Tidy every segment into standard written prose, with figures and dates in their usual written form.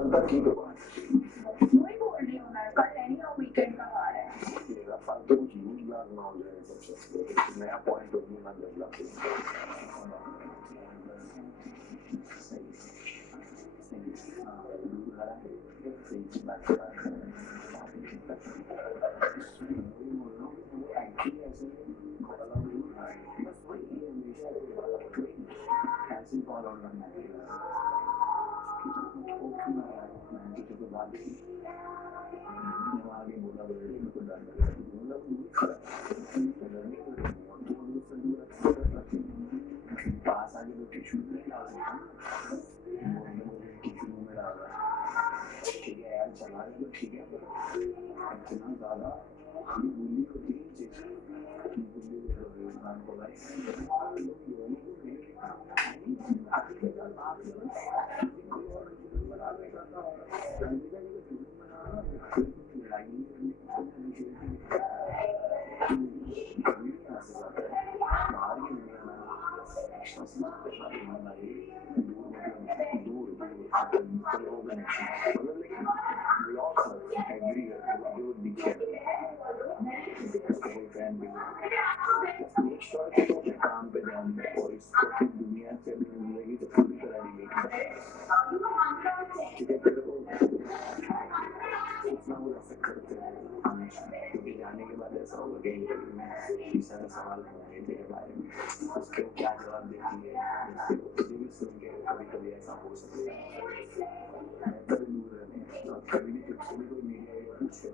अंतर की तो बात वही बोल रही हूँ मैं, कल एनी वीकेंड का आ रहा है। मेरा फालतू कुछ यूज ब्लॉग ना हो जाए सबसे नया पॉइंट हो ना डेवलप पास आगे तो टिश्यू नहीं डाल टिश्यू में डाल ठीक है यार चला तो ठीक है इतना ज्यादा बुली होती है चीज बुली इंसान को काम पे ध्यान दे और इसको दुनिया से जिंदगी से पूरी तरह रिलेट ठीक है तेरे को इतना वो ऐसा करते हैं हमेशा क्योंकि जाने के बाद ऐसा होगा कि इंटरव्यू में सारे सवाल होंगे तेरे बारे में उसके क्या जवाब देती है तुझे भी सुन के कभी कभी ऐसा हो सकता है कभी दूर रहने कभी भी तुझसे भी कोई मीडिया पूछे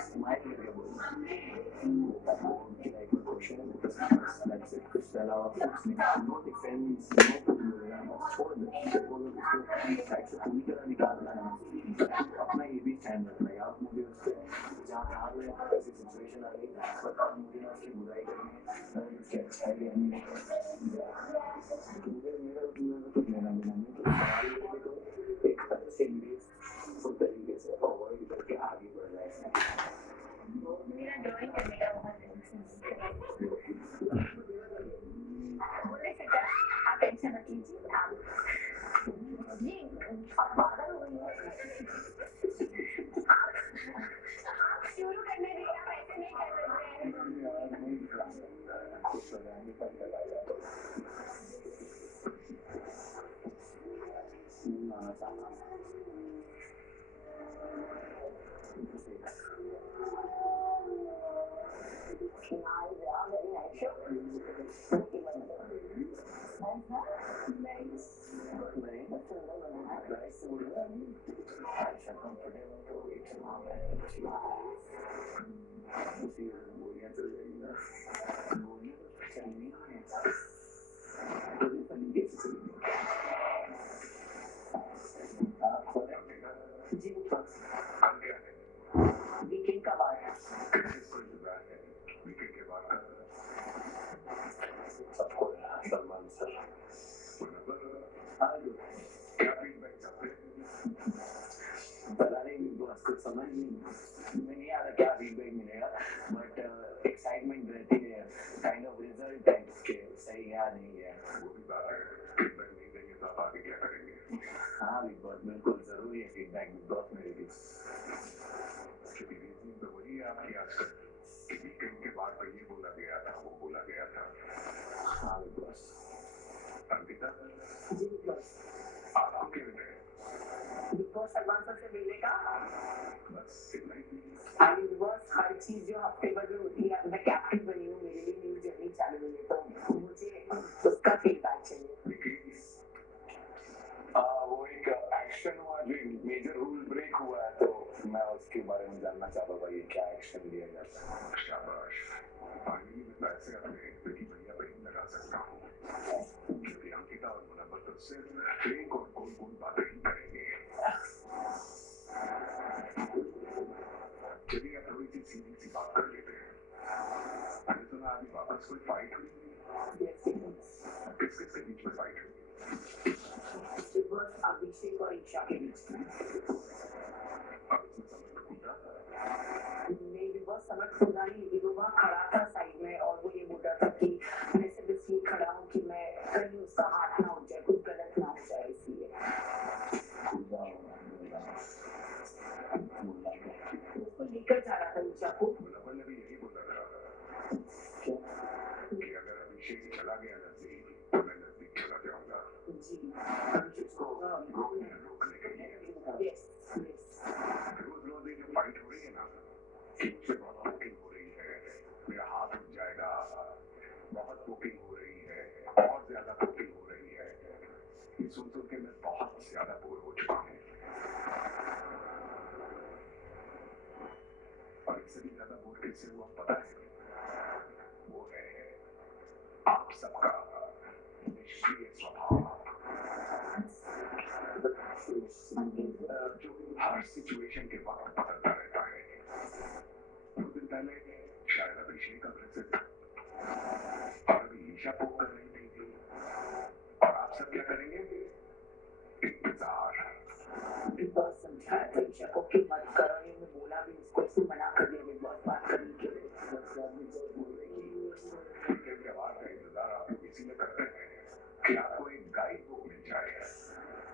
स्माइल करके बोलना उसके अलावा कुछ नहीं नो डिफेंस नो कुछ बोलना बस छोड़ दे साइड से पूरी तरह निकालना है अपना ये भी स्टैंड रखना है आप मुझे उससे जहाँ कहाँ पे ऐसी सिचुएशन आ गई पर आप मुझे ना उसकी बुराई करनी है उसकी अच्छाई करनी है मुझे मेरा कुछ लेना देना नहीं तो हमारे लिए तो एक अच्छे बेसफुल तरीके से अवॉइड करके आगे बढ़ना है मेरा ड्राइंग करने का बहुत बोले से कर आप टेंशन मत लीजिए आप ये आप पागल हो गई आप शुरू करने दीजिए आप ऐसे नहीं कर वीकेंड का बात है सबको सलमान सर पता नहीं बॉस को समझ नहीं आ रहा क्या फीडबैक मिलेगा बट एक्साइटमेंट रहती है काइंड ऑफ रिजल्ट टाइप के सही है नहीं है वो भी बात है फीडबैक नहीं देंगे तो आप आगे क्या करेंगे हाँ बिग बॉस बिल्कुल जरूरी है फीडबैक बिग बॉस मेरे लिए क्योंकि रीजनिंग तो वही है आपकी आजकल वीकेंड के बाद तो ये बोला गया था वो बोला गया था हाँ बिग बॉस अंकिता जी बिग बॉस आपको क्या मिल रहा है बिग बॉस सलमान सर से मिलने का बस इतना ही बिग बॉस हर चीज जो हफ्ते भर में होती है मैं कैप्टन बनी हूँ मेरे लिए न्यू जर्नी चालू हुई है तो मुझे उसका फीडबैक चाहिए वो एक एक्शन हुआ जो मेजर रूल ब्रेक हुआ है तो मैं उसके बारे में जानना चाहता था ये क्या एक्शन लिया जाता है शाबाश पानी में पैसे अपने बेटी भैया पे ही लगा सकता हूँ क्योंकि अंकिता और मुनव्वर तो सिर्फ फेक और गोल गोल बातें ही करेंगे चलिए अब थोड़ी सी सीधी सी बात कर लेते हैं मैंने सुना अभी वापस कोई फाइट हुई किस किस के बीच में फाइट हुई अभिषेक और ईशा के बीच में अब इसमें समय कूदा नहीं बस समय खुदा नहीं लेकिन वो वहाँ खड़ा था साइड में और वो ये बोल रहा था कि मैं सिर्फ इसलिए खड़ा हूँ कि मैं कहीं उसका हाथ ना हो जाए कुछ गलत ना हो जाए इसलिए ईशा को मुनव्वर ने भी यही बोला था क्या कि अगर अभिषेक चला गया नजदीक तो मैं नजदीक चला जाऊंगा जी अभिषेक को रोकने के लिए। यस यस रोज रोज ये जो फाइट हो रही है ना कि मुझसे बहुत पोकिंग हो रही है, मेरा हाथ उठ जाएगा, बहुत पोकिंग हो रही है, और ज्यादा पोकिंग हो रही है, ये सुन सुन के मैं बहुत ज्यादा बोर हो चुका हूँ। और इससे भी ज्यादा बोर किससे हुआ पता है? वो है आप सबका निष्क्रिय स्वभाव, जो हर सिचुएशन के वक्त बदलता रहता है। 2 दिन पहले शायद अभिषेक अग्रसित और अभी ईशा पोक कर रही थी, और आप सब क्या करेंगे? इंतजार। बिग बॉस समझाया था ईशा को कि मत करो, ये बोला भी उसको, उसने मना कर दिया बिग बॉस बात करने के लिए। वीकेंड के बाद का इंतजार आप लोग इसीलिए करते हैं कि आपको एक गाइड बुक मिल जाए,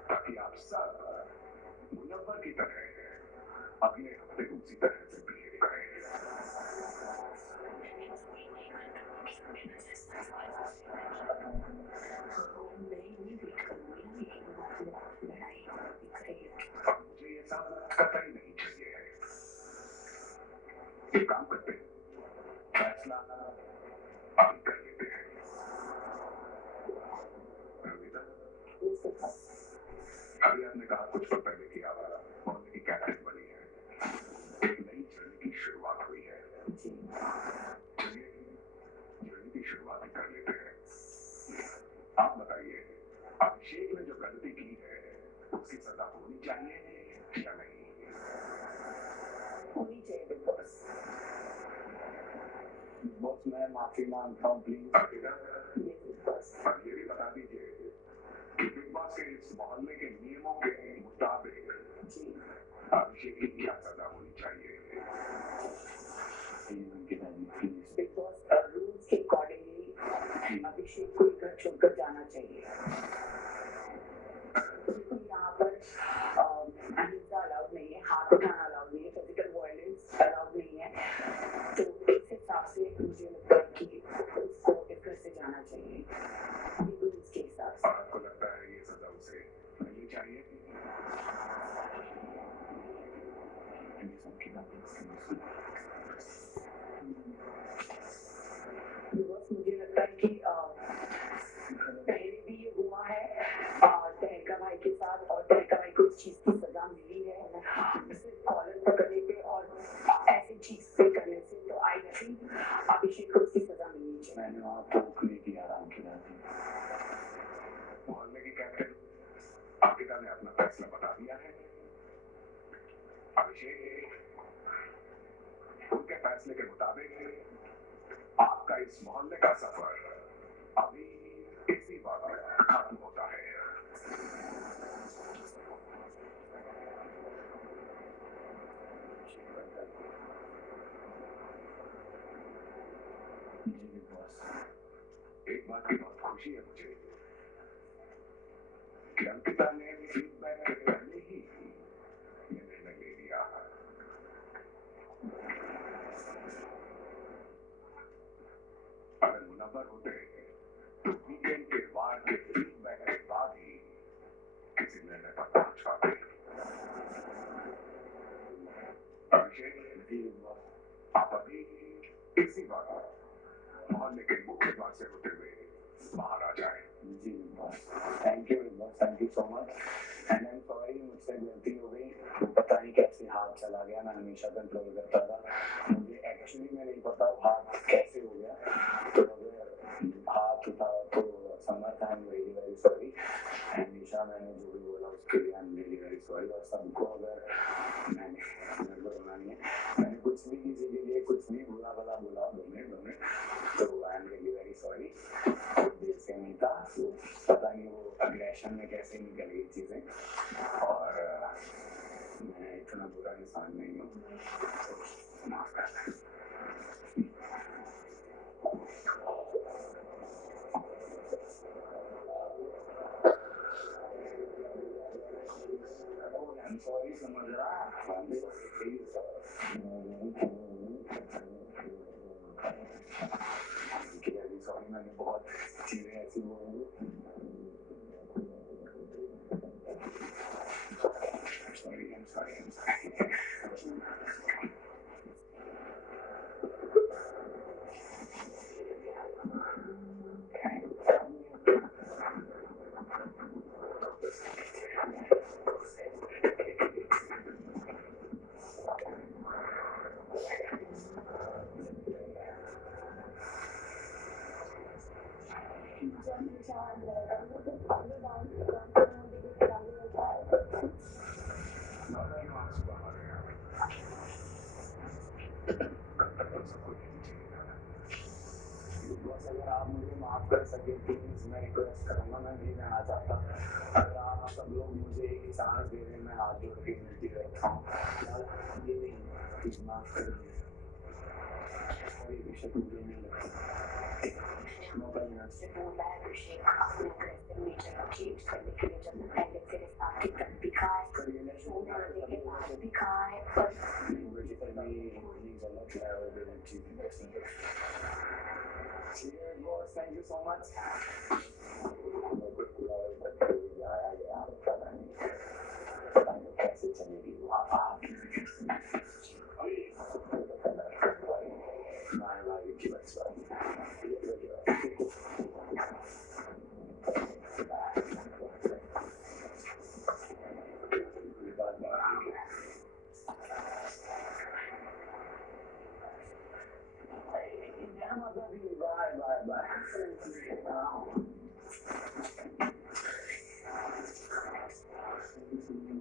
ताकि आप सब मुनव्वर की तरह अगले हफ्ते उसी तरह से बिहेव करें। नहीं वेट करूंगी, लेकिन लड़ाई दिख रही है। अब मुझे ये सब कतई नहीं चाहिए है। एक काम करते हैं, फैसला अभी कर लेते हैं। रोहिता, अभी आपने कहा कुछ पल पहले कि आप मोहल्ले की कैप्टन बनी है, एक नई जर्नी की शुरुआत हुई है। चलिए जर्नी की शुरुआत ही कर लेते हैं। आप बताइए, अभिषेक ने जो गलती की है उसकी सजा होनी चाहिए या नहीं? होनी चाहिए बिग बॉस। बिग बॉस मैं माफी मांगता हूँ प्लीज। ये बिग बॉस और ये भी बता दीजिए कि बिग बॉस के इस मोहल्ले के नियमों के मुताबिक जी अभिषेक की क्या सजा होनी चाहिए? बिग बॉस रूल्स के अकॉर्डिंगली अभिषेक को घर छोड़कर जाना चाहिए। बिल्कुल यहाँ पर अहिंसा अलाउड नहीं है, हाथ उठाना अलाउड नहीं है, फिजिकल वायलेंस अलाउड नहीं है। तो इस हिसाब से मुझे लगता है कि उसको इस घर से जाना चाहिए रूल्स के हिसाब से। और आपको लगता है ये सजा उसे मिलनी चाहिए? बस मुझे लगता है कि पहले भी ये हुआ है तहलका भाई के साथ, और तहलका भाई को इस चीज की सजा मिली है सिर्फ कॉलर पकड़ने पे और ऐसी चीज पे करने से। तो आई थिंक अभिषेक को उसकी सजा मिलनी चाहिए। मैंने वहाँ पोक नहीं किया, आराम किया। मोहल्ले की कैप्टन अंकिता ने अपना फैसला बता दिया है। अभिषेक, उनके फैसले के मुताबिक आपका इस मोहल्ले का सफर अभी इसी वक्त खत्म होता है। एक बात की बहुत खुशी है मुझे कि अंकिता ने फीडबैक के पहले ही ये निर्णय ले लिया। अगर मुनव्वर होते तो वीकेंड के वार के फीडबैक के बाद ही किसी निर्णय पर पहुंच पाते। अभिषेक, आप अभी इसी वक्त मोहल्ले के मुख्य द्वार से होते हुए बाहर आ जाए। जी thank you boss, thank you so much and I am sorry, मुझसे गलती हो गई। पता नहीं कैसे हाथ चला गया, मैं हमेशा कंट्रोल करता था। मुझे एक्चुअली में नहीं पता हाथ कैसे हो गया, तो अगर हाथ उठाया तो समझ I am very very sorry. हमेशा मैंने जो भी बोला उसके लिए I am really very sorry. और सबको अगर मैंने कुछ भी किसी के लिए कुछ भी बुरा भला बोला दोनों तो I am really very sorry. जैसे नहीं था तो पता नहीं वो अग्रेशन में कैसे निकल गई चीजें, और मैं इतना बुरा इंसान नहीं हूँ, माफ करना। I'm sorry समझ रहा, I'm sorry please। बस अगर आप मुझे माफ कर सके प्लीज, मैं रिक्वेस्ट करूंगा, मैं नहीं जाना चाहता। अगर आप सब लोग मुझे एक चांस दे रहे, मैं हाथ जोड़ के विनती करता हूँ यार, ये नहीं, प्लीज माफ कर दीजिए। और ये बेशक मुझे नहीं लगता मैं करना से बोला है अभिषेक अपने अग्रेसिव नेचर को चेंज करने के लिए, जब पहले तेरे साथ की तब भी कहा है, छोड़ करने के बाद भी कहा है, पर Thank you so much. कैसे चलेगी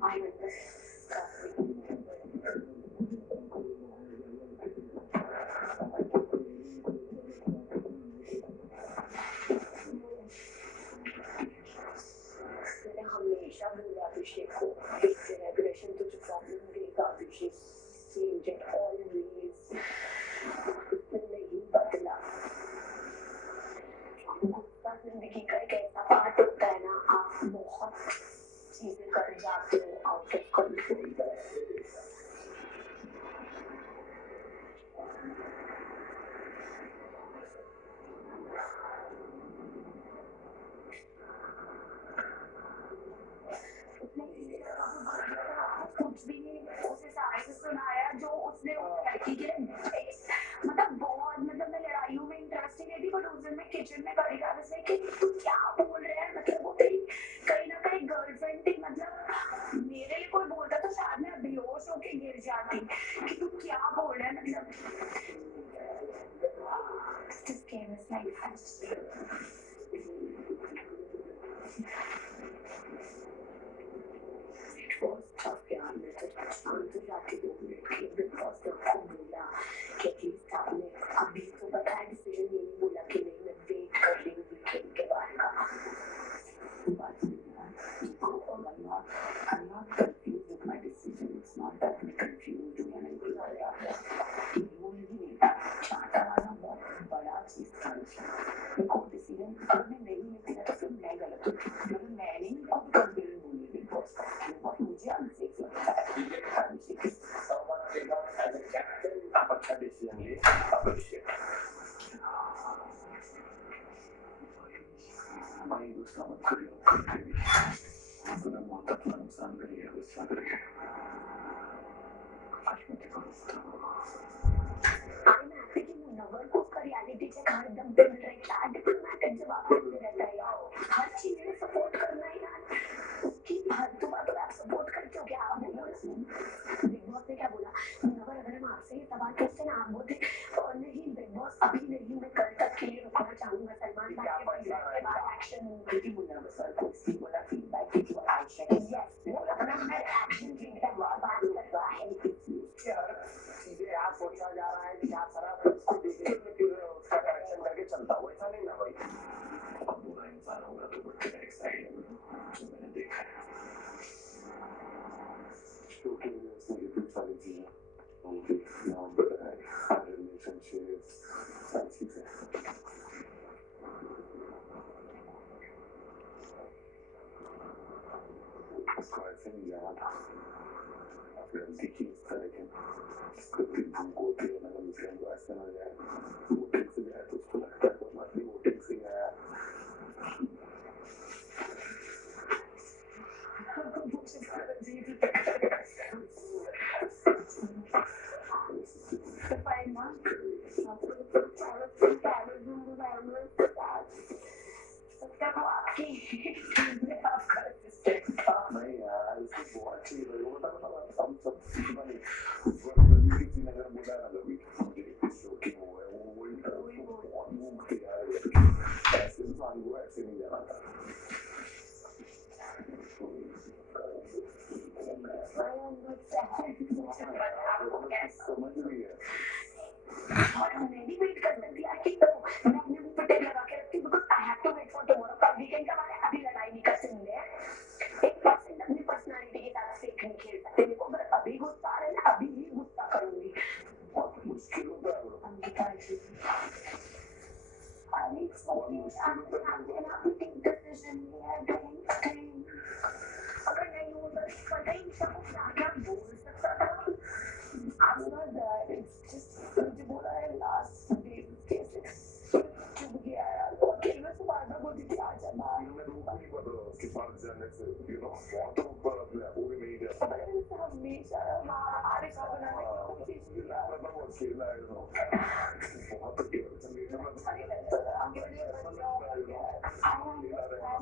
I understand. मैंने हमेशा बोला अभिषेक को, एक तेरा एग्रेशन तुझे प्रॉब्लम देगा अभिषेक, चेंज इट ऑलवेज। उसने नहीं बदला। गुस्सा जिंदगी का एक ऐसा पार्ट होता है ना, आप बहुत चीजें कर जाते हो आउट ऑफ कंट्रोल। कुछ भी नहीं उसे सारे से सुनाया जो उसने उस लड़की के लिए, मतलब बहुत, मतलब मैं लड़ाइयों में इंटरेस्ट ही नहीं थी, बट उस दिन मैं किचन में खड़ी था, वैसे कि तू क्या बोल रहे हैं, मतलब वो तेरी कहीं ना कहीं गर्लफ्रेंड थी, मतलब मेरे लिए कोई बोलता तो शायद मैं बेहोश होके गिर जाती कि तू क्या बोल रहा है, मतलब this game is like that. It was tough यार, मैं तो मान तो जाती 2 मिनट के लिए, बिग बॉस ने उसको बोला कि एटलीस्ट आपने अभी तो बताया डिसीजन, ये नहीं बोला कि नहीं मैं वेट कर रही हूँ वीकेंड के बाद का। I'm not confused with my decision. It's not that मैं confused हूँ या नहीं कर रहा है। वो नहीं था, चाटा वाला बहुत बड़ा चीज था। देखो डिसीजन अगर मैं नहीं लेती ना तो फिर मैं गलत होती, अगर मैंने ही खुद कंप्लेन बोली बिग बॉस का, बहुत मुझे अनसेफ लगता है। आप अच्छा डिसीजन लिए, अभिषेक। भाई गुस्सा मत करिए, तूने बहुत अपना नुकसान कर लिया गुस्सा करके। आज मैं देखो नवर को उसका रियलिटी चेक हर एकदम पे मिल रही है, डिप्लोमेटिक जवाब देते रहता है यार, हर चीज में सपोर्ट करना है यार, उसकी हर बातों में आप सपोर्ट करते हो क्या? आप बोलो इसमें बिग बॉस ने क्या बोला, नवर अगर हम आपसे ये सवाल पूछते ना आप बोलते और नहीं बिग बॉस अभी नहीं, मैं कल तक के लिए रुकना चाहूंगा, सलमान खान के फीडबैक के बाद एक्शन क्योंकि मुन्ना बसर को इसकी बोला फीडबैक की और आयशा की यस बोला था ना, मैं एक्शन फीडबैक बात कर रहा है यार, सीधे यहाँ सोचा जा रहा है कि क्या सारा उसको देखने में फिर उसका करेक्शन करके चलता हुआ, ऐसा नहीं ना भाई। अब बुरा इंसान होगा तो बट एक साइड जो मैंने देखा है क्योंकि उसने इतनी सारी चीजें उनकी नाम बताए, हर रिलेशनशिप सारी चीजें उसको ऐसे नहीं जाना था, गलती की उसका, लेकिन गलती हमको होती है ना, दूसरे को ऐसे ना जाए, वोटिंग से जाए तो उसको लगता है कोई बात नहीं, वोटिंग से गया कि मैं आपका असिस्टेंट था। नहीं यार, इसको बहुत चीज है, वो बता हम सब सीखना नहीं। वो किसी ने अगर बोला ना कभी मुझे इस शो की वो है, वो बहुत मूव थे यार, ऐसे इंसान को ऐसे नहीं जाना था। समझ रही है और मैंने भी वेट कर सकती है कि तो मैं अपने मुंह पे टेप लगा के रखती हूँ because I have to wait for tomorrow. कल वीकेंड का मैंने अभी लड़ाई नहीं कर सकती है। 1% अपनी पर्सनालिटी के साथ फेक नहीं खेल सकते। मेरे को अगर अभी गुस्सा आ रहा है ना, अभी ही गुस्सा करूंगी। बहुत मुश्किल होता है bro। अंकिता अरे आपने टेक डिसीजन लिया है, अगर नहीं होता तो पता ही नहीं सबको क्या क्या बोल सकता था। I'm not that. It's just मुझे बोला है last day कैसे चुप गया यार। तो अकेले में से बार-बार बोलती थी आ जाना। मैं रोक नहीं पा रहा उसके पास जाने से, बहुत रोक पा रहा था, वो भी नहीं गया। पता है उससे हमेशा हमारे का बनाने की कोशिश की यार। पता वो अकेला है बहुत अकेला संगीत में। अरे अकेले बन जाओ यार।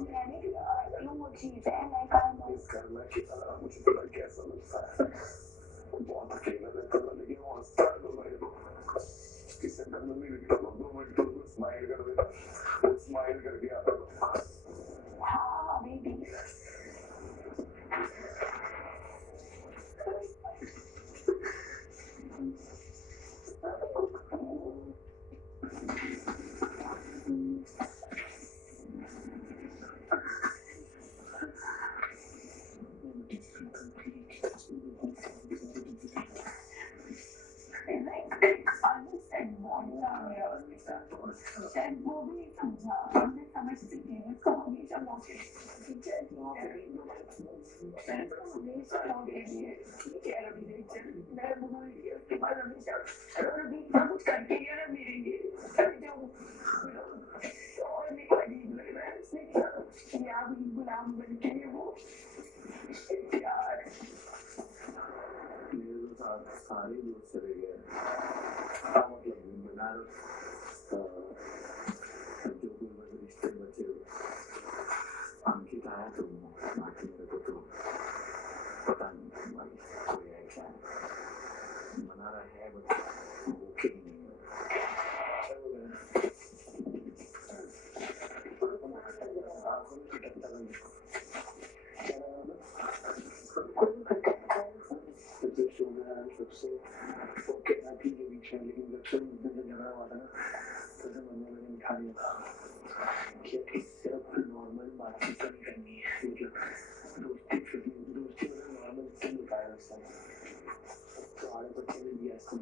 मैंने भी वो चीज़ है मैं काम इस घर में अकेला मुझे पता कैसा लगता है। बहुत अकेला रहता था, लेकिन वो हंसता है तो मैं किसी घर में नहीं दिखता था, 2 मिनट तो स्माइल कर देता, वो स्माइल करके आता था। हाँ अभी भी शायद वो भी नहीं समझा। हमने समझती थी उसको हमेशा मौके हमेशा मौके दिए। ठीक है रवि नेचर मैं भूल गई उसके बाद हमेशा रवि इतना कुछ करके गया ना मेरे लिए। अरे जो और मेरे को अजीब लग रहा है उसने क्या या भी गुलाम बन के वो यार मेरे तो सारे दोस्त चले गए। हाँ मतलब बनारस जो कोई बस रिश्ते बचे अंकित आया तो बाकी मेरे को तो पता नहीं भाई कोई है क्या बना रहा है बस ओके ही नहीं है। सबसे ओके ना ठीक है बीच में, लेकिन जब से उस दिन से झगड़ा हुआ था ना तो जब मैंने खा लिया था कि सिर्फ नॉर्मल बातचीत नहीं करनी है, मतलब दोस्ती मतलब नॉर्मल से निकाला उस समय तो आगे बच्चे ने दिया इसको।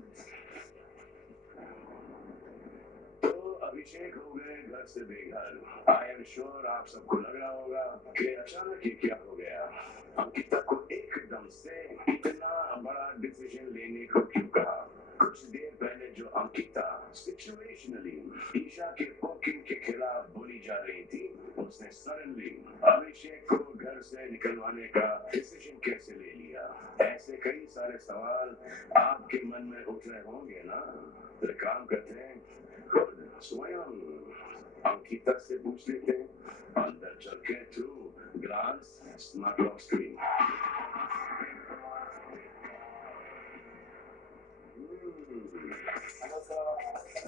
तो अभिषेक हो गए घर से बेघर। आई एम श्योर आप सबको लग रहा होगा कि अचानक ये क्या हो गया, अंकिता को एकदम से इतना बड़ा डिसीजन लेने को क्यों कहा। कुछ देर पहले जो अंकिता सिचुएशनली ईशा के पोकिंग के खिलाफ बोली जा रही थी, उसने सडनली अभिषेक को घर से निकलवाने का डिसीजन कैसे ले लिया। ऐसे कई सारे सवाल आपके मन में उठ रहे होंगे ना, तो काम करते हैं खुद स्वयं अंकिता से पूछ लेते हैं अंदर चल के through glass smart lock screen.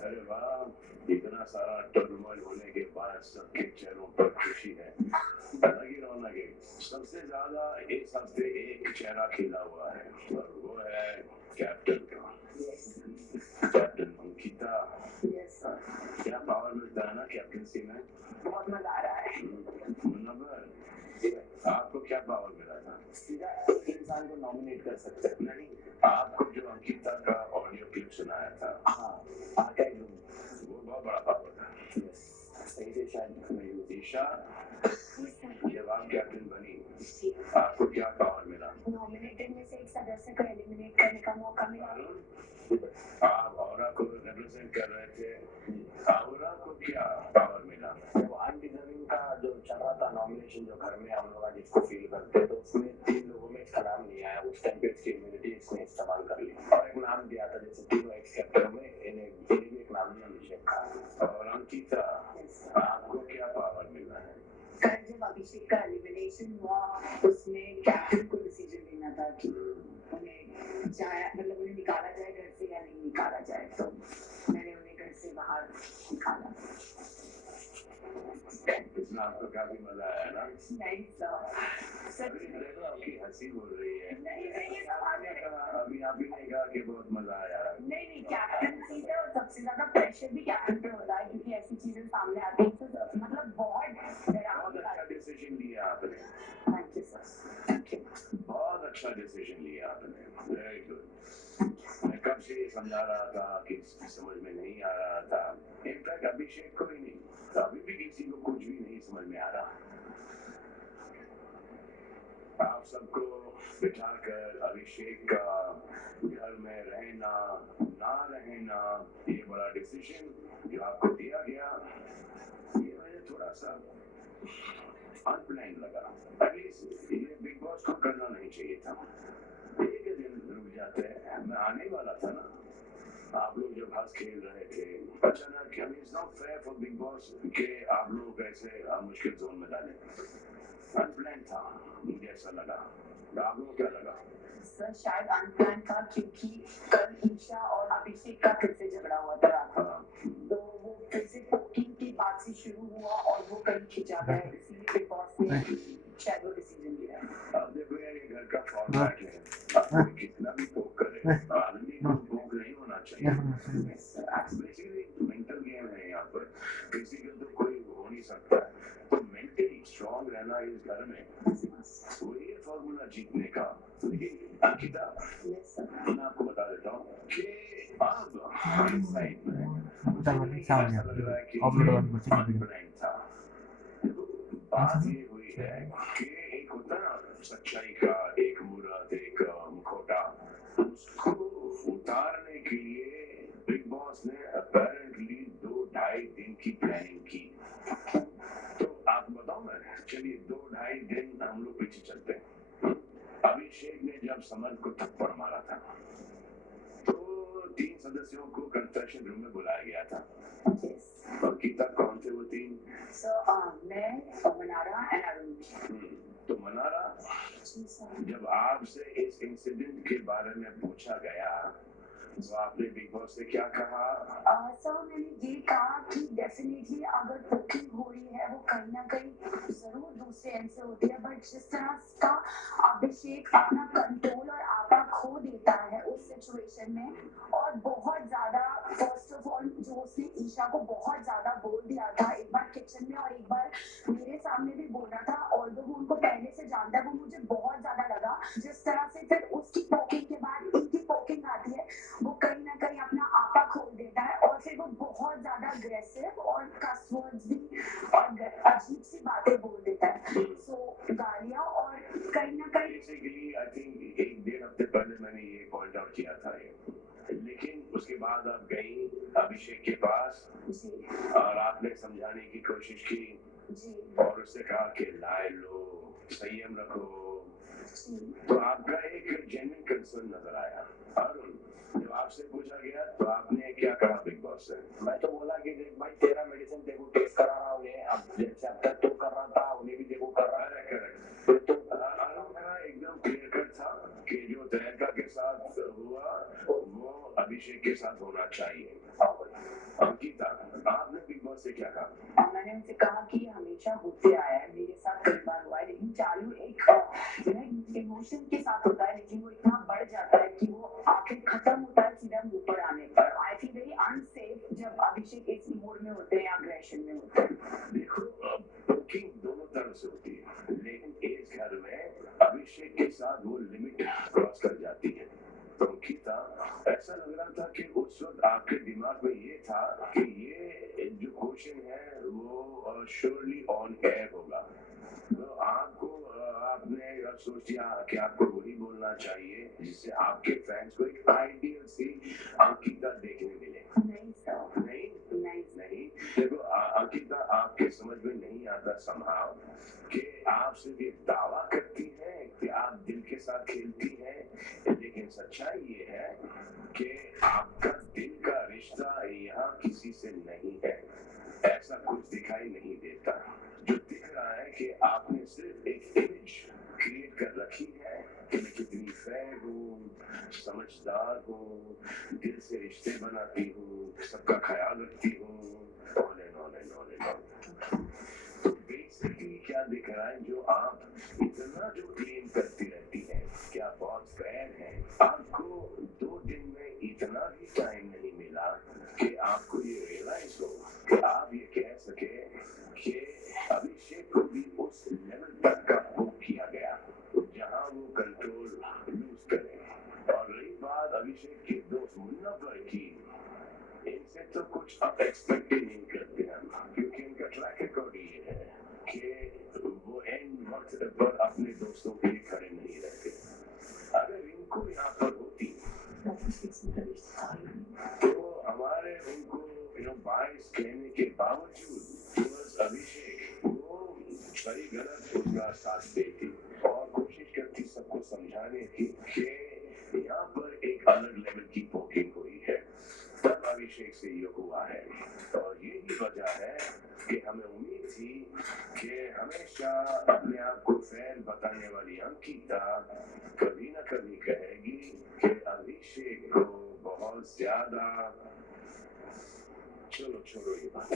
अरे वाह, इतना सारा टर्मोइल होने के बाद सबके चेहरों पर खुशी है, अलग ही रौनक है। सबसे ज्यादा इस हफ्ते एक चेहरा खिला हुआ है और वो है कैप्टन का। कैप्टन अंकिता, क्या पावर मिलता है ना कैप्टनसी में, बहुत मजा आ रहा है। नंबर आपको क्या पावर मिला था? सीधा एक इंसान को नॉमिनेट कर सकते हैं। नहीं, आपको जो अंकिता का ऑडियो क्लिप सुनाया था, हाँ आर्काइव रूम, वो बहुत बड़ा पावर था। सही से शायद ईशा जब आप कैप्टन बनी आपको क्या पावर मिला? नॉमिनेटेड में से एक सदस्य को एलिमिनेट करने का मौका मिला। आप औरा को रिप्रेजेंट कर रहे थे, औरा को क्या पावर मिला? वो अनडिजर्विंग का जो चल रहा था नॉमिनेशन, जो घर में हम लोग जिसको फील करते तो उसमें 3 लोगों में इसका नाम नहीं आया। उस टाइम पे इसकी इम्यूनिटी इसने इस्तेमाल कर ली और एक नाम दिया था, जैसे तीनों एक्स कैप्टन में इन्हें भी एक नाम दिया अभिषेक का। और अंकिता आपको क्या पावर मिला है? घर अभिषेक का एलिमिनेशन हुआ, उसमें कैप्टन को डिसीजन लेना था कि उन्हें जाए, मतलब उन्हें निकाला जाए घर से या नहीं निकाला जाए, तो मैंने उन्हें घर से बाहर निकाला। इसमें आपको काफी मजा आया ना? नहीं सर, अभी देखो आपकी हंसी बोल रही है। नहीं ये आपने कहा, अभी आप ही ने कहा कि बहुत मजा आया। नहीं कैप्टनसी से और सबसे ज्यादा प्रेशर भी कैप्टन पे होता है, क्योंकि ऐसी चीजें सामने आती हैं, तो मतलब बहुत अच्छा डिसीजन लिया आपने। Thank you sir, thank you. बहुत अच्छा डिसीजन लिया आपने, वेरी गुड। मैं कब से ये समझा रहा था कि समझ में नहीं आ रहा था। इनफैक्ट अभिषेक को ही नहीं, अभी भी किसी को कुछ भी नहीं समझ में आ रहा। आप सबको बिठाकर अभिषेक का घर में रहना ना रहना, ये बड़ा डिसीजन जो आपको दिया गया, ये मुझे थोड़ा सा अनप्लान लगा। एटलीस्ट ये बिग बॉस को करना नहीं चाहिए था। एक दिन रुक जाते हैं, मैं आने वाला था ना, आप लोग जब हंस खेल रहे थे, अचानक it's not fair for big boss कि आप लोग ऐसे मुश्किल जोन में डालें। अनप्लान था, मुझे ऐसा लगा। आप लोगों को क्या लगा? सर शायद अनप्लान था, क्योंकि कल ईशा और अभिषेक का फिर से झगड़ा हुआ था रात में, तो वो फिर से पोकिंग की बात से शुरू हुआ और वो कहीं खिंचा गया, इसीलिए बिग बॉस ने शायद वो डिसीजन लिया। अब देखो यार, ये घर का फॉर्मेट है, आप कितना भी पोक करे, आदमी को पोक नहीं होना चाहिए। बेसिकली मेंटल गेम है यहाँ पर, फिजिकल तो कोई हो नहीं सकता। तो मेंटली स्ट्रांग रहना इस घर में, वही है फॉर्मूला जीतने का। लेकिन अंकिता, मैं आपको बता देता हूँ कि अब इस साइड में ऐसा लग रहा है कि अनप्लान था। बात ये हुई है कि एक होता ना सच्चाई का एक मुराद, एक मुखौटा, उसको उतारने के लिए बिग बॉस ने अपेरेंटली 2-2.5 दिन की प्लानिंग की। तो आप बताओ मैं, चलिए 2-2.5 दिन हम लोग पीछे चलते हैं। अभिषेक ने जब समर को थप्पड़ मारा था, तो 3 सदस्यों को कंफेशन रूम में बुलाया गया था। और गीता कौन थे वो 3? मैं, मनारा एंड अरुण। तो मनारा, जब आपसे इस इंसिडेंट के बारे में पूछा गया, तो आपने बिग बॉस से क्या कहा? सर मैंने ये कहा कि डेफिनेटली अगर पोकिंग हो रही है वो कहीं ना कहीं जरूर दूसरे एंड से होती है, बट जिस तरह का अभिषेक अपना कंट्रोल और आपा खो देता है उस सिचुएशन में, और बहुत ज्यादा, फर्स्ट ऑफ ऑल जो उसने ईशा को बहुत ज्यादा बोल दिया था, एक बार किचन में और एक बार मेरे सामने भी बोला था, ऑल्दो वो उनको पहले से जानता है, वो मुझे बहुत ज्यादा लगा जिस तरह से फिर उसकी पोकिंग के बाद इनकी पोकिंग आती है, वो कहीं ना कहीं अपना आपा खोल देता है, और फिर वो बहुत ज्यादा अग्रेसिव और कस वर्ड्स भी और अजीब सी बातें बोल देता है, सो गालियां, और कहीं ना कहीं बेसिकली आई थिंक 1-1.5 हफ्ते पहले मैंने ये पॉइंट आउट किया था ये, लेकिन उसके बाद आप गई अभिषेक के पास और आपने समझाने की कोशिश की और उससे कहा कि लाए लो, संयम रखो, तो आपका एक जेन्युइन कंसर्न नजर आया। अरुण, जब आपसे पूछा गया तो आपने क्या कहा बिग बॉस से? मैं तो बोला कि देख भाई, तेरा मेडिसिन देखो टेस्ट करा रहा हूँ, अब जैसे अब तक तो कर रहा था उन्हें भी देखो कर रहा है। करेक्ट। तो अरुण का एकदम क्लियर कट था कि जो तहलका के साथ हुआ वो अभिषेक के साथ होना चाहिए। अंकिता, आपने बिग बॉस से क्या कहा? मैंने उनसे कहा कि हमेशा होते आया है, मेरे साथ कई बार हुआ है, लेकिन चालू एक इमोशन के साथ होता है, लेकिन वो इतना बढ़ जाता है कि वो आखिर खत्म होता है सीधा मुंह पर आने पर। आई फील वेरी अनसेफ जब अभिषेक इस मोड में होते हैं या अग्रेशन में होते हैं। देखो, बुकिंग दोनों तरफ से होती है, लेकिन इस घर में अभिषेक के साथ वो लिमिट क्रॉस कर जाती है। तो गीता, ऐसा लग रहा था कि उस वक्त आपके दिमाग में ये था कि ये जो क्वेश्चन है वो श्योरली ऑन एयर होगा, तो आपको आपने सोच लिया कि आपको वही बोलना चाहिए जिससे आपके फैंस को एक आइडियल सी अंकिता देखने मिले। नहीं देखो अंकिता, आपके समझ में नहीं आता संभाव कि आप सिर्फ ये दावा करती हैं कि आप दिल के साथ खेलती हैं, लेकिन सच्चाई ये है कि आपका दिल का रिश्ता यहाँ किसी से नहीं है, ऐसा कुछ दिखाई नहीं देता। जो दिख रहा है कि आपने रखी है कि मैं कितनी फेयर हूँ, समझदार हूँ, दिल से रिश्ते बनाती हूँ, सबका ख्याल रखती हूँ, तो बेसिकली क्या दिख रहा है, जो आप इतना जो क्लेम करती रहती है कि आप बहुत फेयर हैं, आपको 2 दिन में इतना भी टाइम नहीं मिला कि आपको ये रियलाइज हो कि आप ये कह सके कि अभिषेक को भी उस लेवल तक का बुक किया गया जहां वो कंट्रोल लूज करे। और रही बात अभिषेक के दोस्त मुन्ना पर की, इनसे तो कुछ आप एक्सपेक्ट ही नहीं करते हैं, क्योंकि इनका ट्रैक रिकॉर्ड ये है कि वो एंड वक्त पर अपने दोस्तों के लिए खड़े नहीं रहते। अगर इनको यहाँ पर होती तो हमारे उनको बाइस कहने के बावजूद अभिषेक वो सही गलत उसका साथ देती और कोशिश करती सबको समझाने की कि यहाँ पर एक अलग लेवल की पोकिंग हुई है, तब अभिषेक से ये हुआ है। और यही वजह है कि हमें उम्मीद थी कि हमेशा अपने आप को फेयर बताने वाली अंकिता कभी न कभी कहेगी कि अभिषेक को बहुत ज्यादा, चलो छोड़ो ये बात,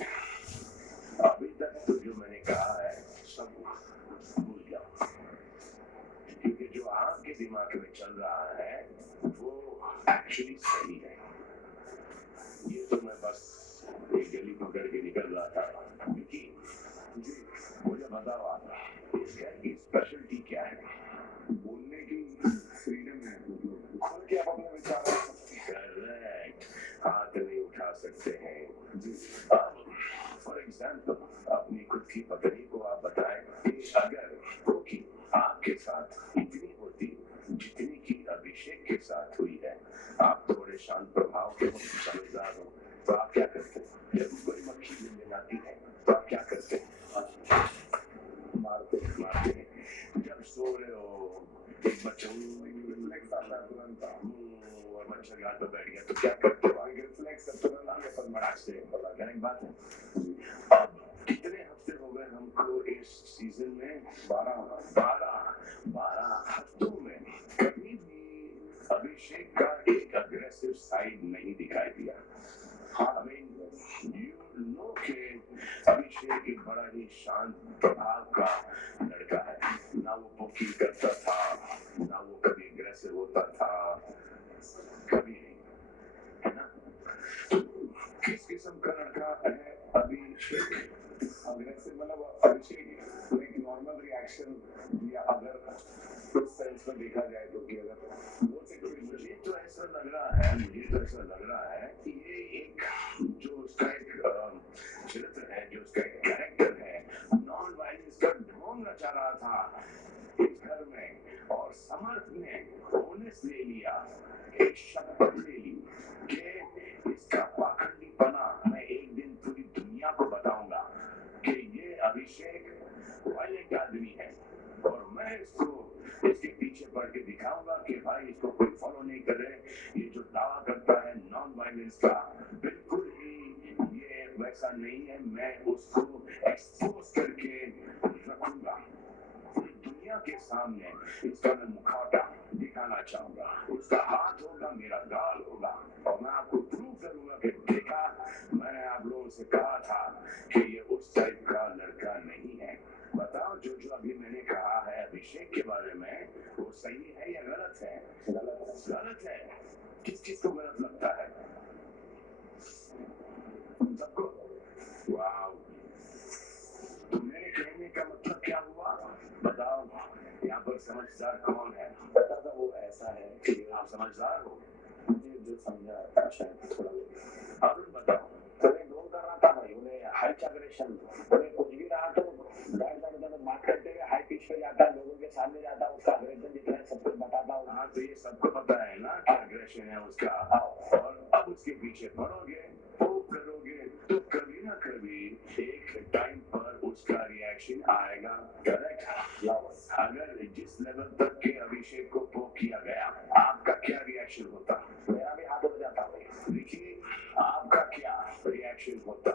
अभी तक तो जो मैंने कहा है सब भूल जाओ, क्योंकि जो आपके दिमाग में चल रहा है वो एक्चुअली सही है। ये तो मैं बस एक गली पकड़ के निकल रहा था। क्योंकि जी मुझे बताओ आप इसका स्पेशलिटी क्या है? बोलने की फ्रीडम है, खुल के आप अपने विचार रख सकते हैं। करेक्ट, हाथ नहीं उठा सकते हैं जी अब फॉर एग्जाम्पल अपनी खुद की पत्नी को आप बताएं कि अगर कोकी आपके साथ इतनी होती जितनी की अभिषेक के साथ हुई है, आप थोड़े शांत प्रभाव के हो, समझदार हो, तो आप क्या करते हैं? जब कोई मक्खी मिलने आती है तो आप क्या करते हैं? मारते हैं। जब सो रहे हो एक बच्चा रिफ्लेक्स आता है तुरंत, और मच्छर गाल पर बैठ गया तो क्या करते हो? रिफ्लेक्स तुरंत आगे पर मराठ से करेक्ट बात है। अब कितने हफ्ते हो गए हमको इस सीजन में? 12 हफ्तों में कभी भी अभिषेक का एक अग्रेसिव साइड नहीं दिखाई दिया। हाँ, I mean, you know कि अभिषेक एक बड़ा ही शांत प्रभाव का लड़का है, ना वो पोकी करता था, ना वो कभी अग्रेसिव होता था, कभी नहीं, है ना? तो किस किस्म का लड़का है अभिषेक? अग्रेसिव मतलब अभिषेक एक नॉर्मल रिएक्शन दिया अगर उस सेंस में देखा जाए तो, कि अगर वो से कोई मुझे तो ऐसा लग रहा है कि ये एक जो उसका एक चरित्र है, जो उसका एक कैरेक्टर है, नॉन वायलेंस का ढोंग रचा रहा था इस घर में, और समर्थ ने ओनेस ले लिया, एक शपथ ले ली कि इसका पाखंडीपना मैं एक दिन पूरी दुनिया को बताऊंगा कि ये अभिषेक वायलेंट आदमी है, और मैं इसको इसके पीछे पड़ के दिखाऊंगा कि भाई इसको कोई फॉलो नहीं करे, ये जो दावा करता है नॉन वायलेंस का बिल्कुल ही ये वैसा नहीं है, मैं उसको एक्सपोज करके रखूंगा पूरी दुनिया के सामने, इसका मैं मुखौटा दिखाना चाहूंगा, उसका हाथ होगा, मेरा गाल होगा, और मैं आपको प्रूव करूंगा कि देखा मैंने आप लोगों से कहा था कि ये उस टाइप का लड़का नहीं है। बताओ जो अभी मैंने कहा है अभिषेक के बारे में, वो सही है या गलत है? गलत है। किस को गलत लगता है? सबको। वाह, तो मेरे कहने का मतलब क्या हुआ? बताओ यहाँ पर समझदार कौन है? पता था वो ऐसा है कि आप समझदार हो? मुझे जो समझा शायद थोड़ा अरुण बताओ। उन्हें ढोंग कर रहा था भाई, उन्हें हाइट अग्रेशन, उन्हें कुछ भी रहा तो बात करते हुए हाई पिच पे जाता, लोगों के सामने जाता, उसका अग्रेशन जितना सब कुछ बताता हूँ। हाँ, तो ये सबको पता है ना कि अग्रेशन है उसका, और अब उसके पीछे पड़ोगे, वो करोगे, तो कभी ना कभी एक टाइम पर उसका रिएक्शन आएगा। करेक्ट? अगर जिस लेवल तक के अभिषेक को पोक किया गया, आपका क्या रिएक्शन होता? मेरा भी हाथ उड़ जाता भाई। देखिए आपका क्या रिएक्शन होता?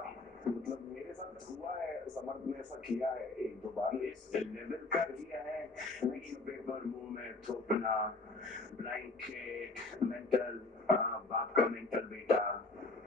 मतलब मेरे साथ हुआ है, समर्थ ने ऐसा किया है एक दो बार, इस लेवल का किया है, न्यूज़पेपर पर मुंह में थोपना, ब्लैंकेट, मेंटल, बाप का मेंटल बेटा।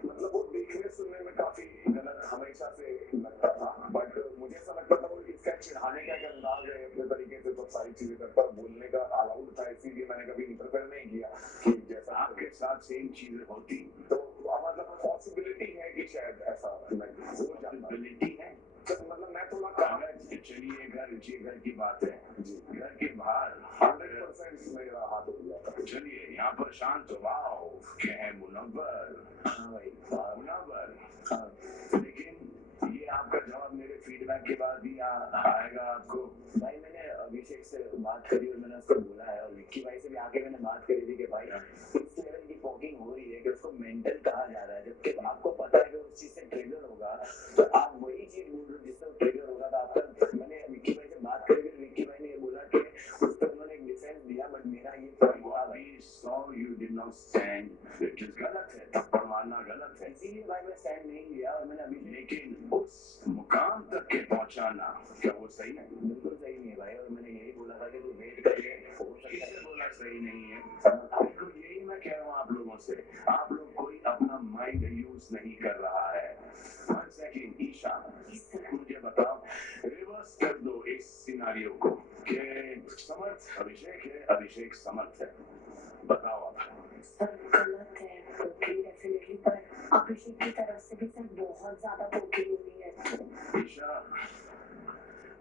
मतलब वो देखने सुनने में काफी गलत हमेशा से लगता था, बट मुझे ऐसा लगता था वो इसका चिढ़ाने का एक अंदाज है, अपने तरीके से तो सारी चीजें करता है, बोलने का अलाउड था, इसीलिए मैंने कभी इंटरफेयर नहीं किया कि जैसा आपके साथ सेम चीजें होती तो मतलब पॉसिबिलिटी है कि शायद ऐसा मैं हो जाता, पॉसिबिलिटी है। तो मतलब मैं थोड़ा कम अगर चलिए घर की बात है, जी घर के बाहर 100% मेरा हाथ हो गया था। चलिए यहाँ पर शांत हो, वाओ क्या है मुनव्वर, हाँ भाई मुनव्वर। हाँ लेकिन ये आपका जवाब मेरे फीडबैक के बाद ही आएगा आपको। भाई मैंने अभिषेक से बात करी और मैंने उसको बोला है, और विक्की भाई से भी आके मैंने बात करी थी कि भाई इस लेवल की फॉगिंग हो रही है कि उसको मेंटल कहा जा रहा है, जबकि आपको पता है कि उस चीज से ट्रिगर होगा, तो आप वही चीज बोल रहे हो जिससे ट्रिगर होगा। तो आपका मैंने विक्की भाई से बात करी थी, विक्की भाई ने ये बोला कि उस पर उन्होंने एक डिफेंस दिया, बट मेरा ये पॉइंट था भाई, so you did not stand, which is गलत है, थप्पड़ मारना गलत है। इसीलिए भाई मैं स्टैंड नहीं लिया, और मैंने अभी लेकिन उस मुकाम तक के पहुंचाना क्या वो सही है? बिल्कुल सही नहीं है भाई, और मैंने यही बोला था कि तू वेट करके हो सकता किससे है। बोला सही नहीं है? देखो यही मैं कह रहा हूँ आप लोगों से, आप लोग कोई अपना माइंड यूज नहीं कर रहा है। वन सेकेंड ईशा, मुझे बताओ, रिवर्स कर दो इस सिनारियो को कि समर्थ अभिषेक है, अभिषेक समर्थ है, बताओ आप। सर गलत है पोकी डेफिनेटली, पर अभिषेक की तरफ से भी सर बहुत ज्यादा पोकी हो रही है। ईशा,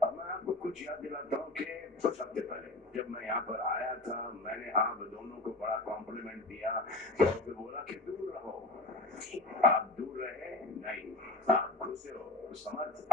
अब मैं आपको कुछ याद दिलाता हूँ कि कुछ हफ्ते पहले जब मैं यहाँ पर आया था, मैंने आप दोनों को बड़ा कॉम्प्लीमेंट दिया और फिर बोला कि दूर रहो। आप दूर रहे नहीं, आप घुसे हो। समर्थ